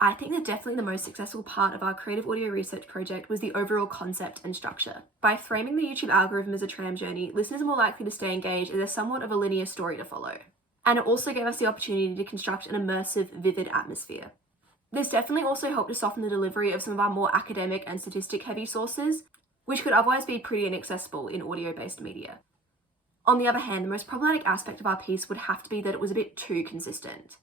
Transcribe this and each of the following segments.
I think that definitely the most successful part of our creative audio research project was the overall concept and structure. By framing the YouTube algorithm as a tram journey, listeners are more likely to stay engaged as there's somewhat of a linear story to follow. And it also gave us the opportunity to construct an immersive, vivid atmosphere. This definitely also helped to soften the delivery of some of our more academic and statistic-heavy sources, which could otherwise be pretty inaccessible in audio-based media. On the other hand, the most problematic aspect of our piece would have to be that it was a bit too consistent.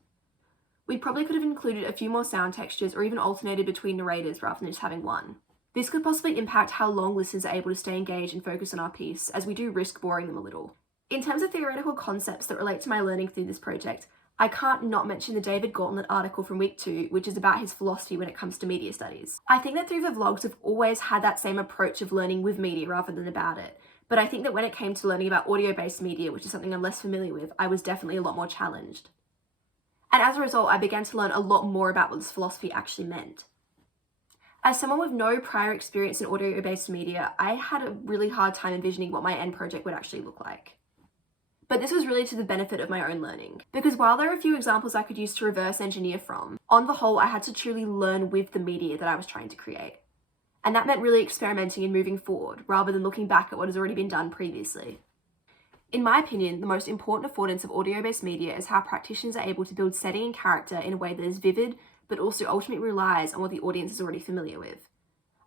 We probably could have included a few more sound textures or even alternated between narrators rather than just having one. This could possibly impact how long listeners are able to stay engaged and focus on our piece, as we do risk boring them a little. In terms of theoretical concepts that relate to my learning through this project, I can't not mention the David Gauntlet article from week 2, which is about his philosophy when it comes to media studies. I think that through the vlogs have always had that same approach of learning with media rather than about it, but I think that when it came to learning about audio-based media, which is something I'm less familiar with, I was definitely a lot more challenged. And as a result, I began to learn a lot more about what this philosophy actually meant. As someone with no prior experience in audio-based media, I had a really hard time envisioning what my end project would actually look like. But this was really to the benefit of my own learning, because while there are a few examples I could use to reverse engineer from, on the whole, I had to truly learn with the media that I was trying to create. And that meant really experimenting and moving forward, rather than looking back at what has already been done previously. In my opinion, the most important affordance of audio-based media is how practitioners are able to build setting and character in a way that is vivid, but also ultimately relies on what the audience is already familiar with.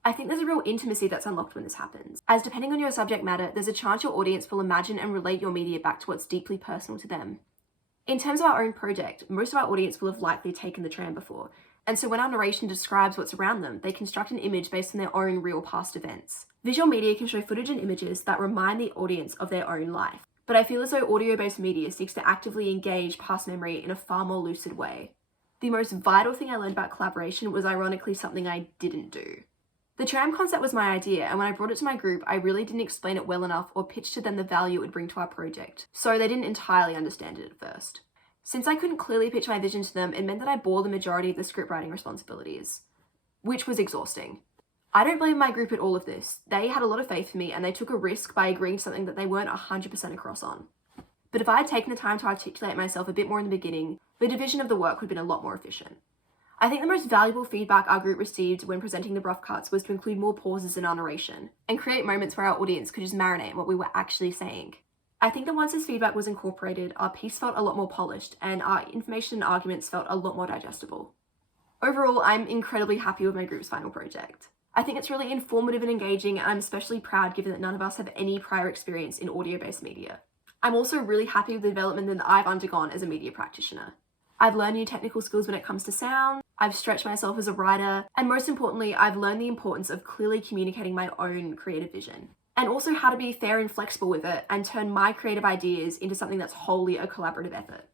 I think there's a real intimacy that's unlocked when this happens, as depending on your subject matter, there's a chance your audience will imagine and relate your media back to what's deeply personal to them. In terms of our own project, most of our audience will have likely taken the tram before, and so when our narration describes what's around them, they construct an image based on their own real past events. Visual media can show footage and images that remind the audience of their own life, but I feel as though audio-based media seeks to actively engage past memory in a far more lucid way. The most vital thing I learned about collaboration was ironically something I didn't do. The tram concept was my idea, and when I brought it to my group, I really didn't explain it well enough or pitch to them the value it would bring to our project, so they didn't entirely understand it at first. Since I couldn't clearly pitch my vision to them, it meant that I bore the majority of the scriptwriting responsibilities, which was exhausting. I don't blame my group at all of this. They had a lot of faith in me and they took a risk by agreeing to something that they weren't 100% across on. But if I had taken the time to articulate myself a bit more in the beginning, the division of the work would have been a lot more efficient. I think the most valuable feedback our group received when presenting the rough cuts was to include more pauses in our narration and create moments where our audience could just marinate in what we were actually saying. I think that once this feedback was incorporated, our piece felt a lot more polished and our information and arguments felt a lot more digestible. Overall, I'm incredibly happy with my group's final project. I think it's really informative and engaging, and I'm especially proud given that none of us have any prior experience in audio-based media. I'm also really happy with the development that I've undergone as a media practitioner. I've learned new technical skills when it comes to sound, I've stretched myself as a writer, and most importantly, I've learned the importance of clearly communicating my own creative vision, and also how to be fair and flexible with it and turn my creative ideas into something that's wholly a collaborative effort.